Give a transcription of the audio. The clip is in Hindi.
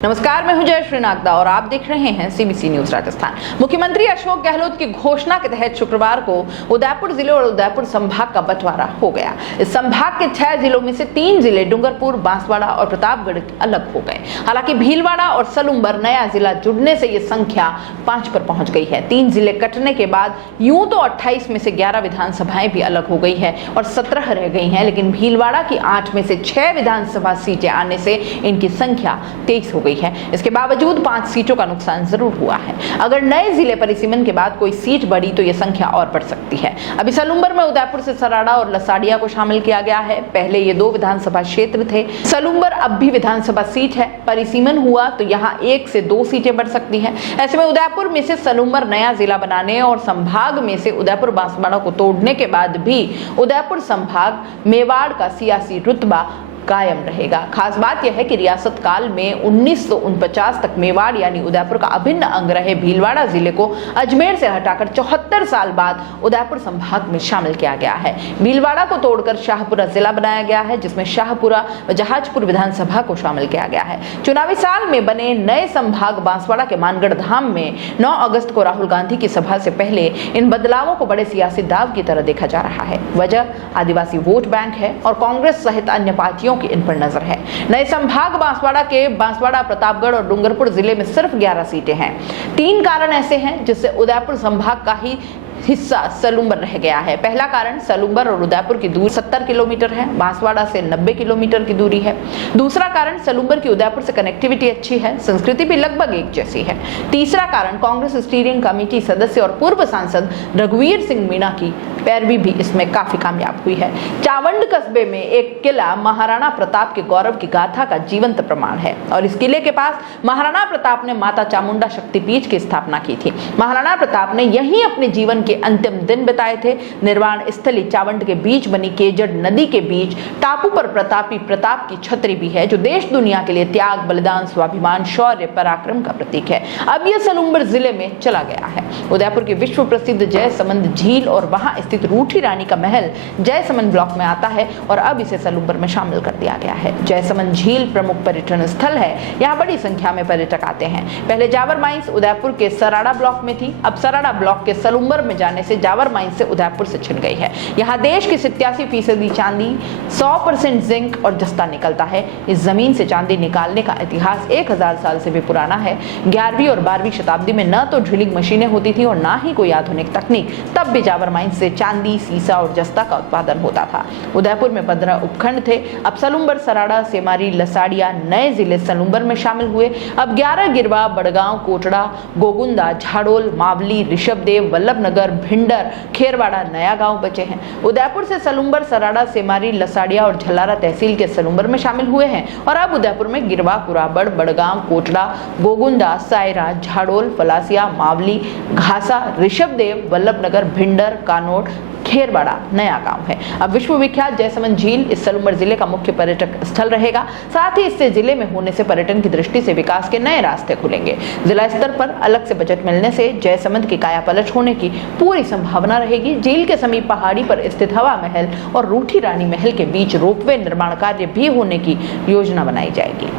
नमस्कार, मैं हूं जय श्रीनागदा और आप देख रहे हैं सीबीसी न्यूज राजस्थान। मुख्यमंत्री अशोक गहलोत की घोषणा के तहत शुक्रवार को उदयपुर जिले और उदयपुर संभाग का बंटवारा हो गया। इस संभाग के 6 जिलों में से 3 जिले डूंगरपुर, बांसवाड़ा और प्रतापगढ़ अलग हो गए। हालांकि भीलवाड़ा और सलूम्बर नया जिला जुड़ने से ये संख्या 5 पर पहुंच गई है। 3 जिले कटने के बाद यूं तो 28 में से 11 विधानसभाएं भी अलग हो गई है और 17 रह गई हैं, लेकिन भीलवाड़ा की 8 में से 6 विधानसभा सीटें आने से इनकी संख्या 23 हो गई है। इसके बावजूद 5 सीटों का नुकसान जरूर हुआ है। अगर नए जिले परिसीमन के बाद कोई सीट बढ़ी तो यह संख्या और बढ़ सकती है। अभी सलूम्बर में उदयपुर से सराड़ा और लसाड़िया को शामिल किया गया है। पहले ये 2 विधानसभा क्षेत्र थे। सलूम्बर अब भी विधानसभा सीट है। परिसीमन हुआ तो यहाँ 1 से 2 सीटें बढ़ सकती हैं। ऐसे में उदयपुर में से सलूम्बर नया जिला बनाने और संभाग में से उदयपुर बांसवाड़ा को तोड़ने के बाद भी उदयपुर संभाग मेवाड़ का सियासी रुतबा कायम रहेगा। खास बात यह है कि रियासत काल में 1949 तक मेवाड़ यानी उदयपुर का अभिन्न अंग रहे भीलवाड़ा जिले को अजमेर से हटाकर 74 साल बाद उदयपुर संभाग में शामिल किया गया है। भीलवाड़ा को तोड़कर शाहपुरा जिला बनाया गया है, जिसमें शाहपुरा व जहाजपुर विधानसभा को शामिल किया गया है। चुनावी साल में बने नए संभाग बांसवाड़ा के मानगढ़ धाम में 9 अगस्त को राहुल गांधी की सभा से पहले इन बदलावों को बड़े सियासी दाव की तरह देखा जा रहा है। वजह आदिवासी वोट बैंक है और कांग्रेस सहित अन्य पार्टियों की इन पर नजर है। नए संभाग बांसवाड़ा के बांसवाड़ा, प्रतापगढ़ और डूंगरपुर जिले में सिर्फ 11 सीटें हैं। 3 कारण ऐसे हैं जिससे उदयपुर संभाग का ही हिस्सा सलूम्बर रह गया है। पहला कारण, सलूम्बर और उदयपुर की दूरी 70 किलोमीटर है, बांसवाड़ा से 90 किलोमीटर की दूरी है। दूसरा कारण, सलूम्बर की उदयपुर से कनेक्टिविटी अच्छी है, संस्कृति भी लगभग एक जैसी है। तीसरा कारण, कांग्रेस स्टीयरिंग कमेटी सदस्य और पूर्व सांसद रघुवीर सिंह मीणा की पैरवी भी इसमें काफी कामयाब हुई है। चावंड कस्बे में एक किला महाराणा प्रताप के गौरव की गाथा का जीवंत प्रमाण है और इस किले के पास महाराणा प्रताप ने माता चामुंडा शक्तिपीठ की स्थापना की थी। महाराणा प्रताप ने यहीं अपने जीवन के अंतिम दिन बिताए थे। निर्वाण स्थली चावंड के बीच बनी केजड़ नदी के बीच टापू पर प्रतापी प्रताप की छतरी भी है, जो देश दुनिया के लिए त्याग, बलिदान, स्वाभिमान, शौर्य, पराक्रम का प्रतीक है। अब यह सलूम्बर जिले में चला गया है। उदयपुर की विश्व प्रसिद्ध जयसमंद झील और वहां स्थित रूठी रानी का महल जयसमंद ब्लॉक में आता है और अब इसे सलूम्बर में शामिल कर दिया गया है। जयसमंद झील प्रमुख पर्यटन स्थल है। यहाँ बड़ी संख्या में पर्यटक आते हैं। पहले जावर माइंस उदयपुर के सराड़ा ब्लॉक में थी, अब सराड़ा ब्लॉक के सलूम्बर में जाने से जावर माइंस से उदयपुर से छिन गई है। यहाँ देश की 87% चांदी, 100% जिंक और जस्ता निकलता है। इस जमीन से चांदी निकालने का इतिहास 1000 साल से भी पुराना है। 11वीं और 12वीं शताब्दी में न तो ड्रिलिंग मशीनें होती थी और ना ही कोई आधुनिक तकनीक, तब भी जावर माइंस से चांदी, सीसा और जस्ता का उत्पादन होता था। उदयपुर में 15 उपखंड थे। अब सलूम्बर, सराड़ा, सेमारी, लसाड़िया नए जिले सलूम्बर में शामिल हुए। अब 11 गिरवा, बड़गांव, कोटड़ा, गोगुंदा, झाड़ोल, मावली, ऋषभदेव, वल्लभनगर, भिंडर, खेरवाड़ा नया गांव बचे हैं। उदयपुर से सलूम्बर, सराड़ा, सेमारी, लसाड़िया और झलारा तहसील के सलूम्बर में शामिल हुए हैं और अब उदयपुर में गिरवा, कुराबड़, बड़गांव, कोटड़ा, गोगुंदा, सायरा, झाड़ोल, पलासिया, मावली, घासा, ऋषभदेव, वल्लभनगर, भिंडर, कानोट, खेरवाड़ा नया गांव है। अब विश्व विख्यात जयसमंद झील इस सलूम्बर जिले का मुख्य पर्यटक स्थल रहेगा। साथ ही इससे जिले में होने से पर्यटन की दृष्टि से विकास के नए रास्ते खुलेंगे। जिला स्तर पर अलग से बजट मिलने से जयसमंद की कायापलट होने की पूरी संभावना रहेगी। झील के समीप पहाड़ी पर स्थित हवा महल और रूठी रानी महल के बीच रोपवे निर्माण कार्य भी होने की योजना बनाई जाएगी।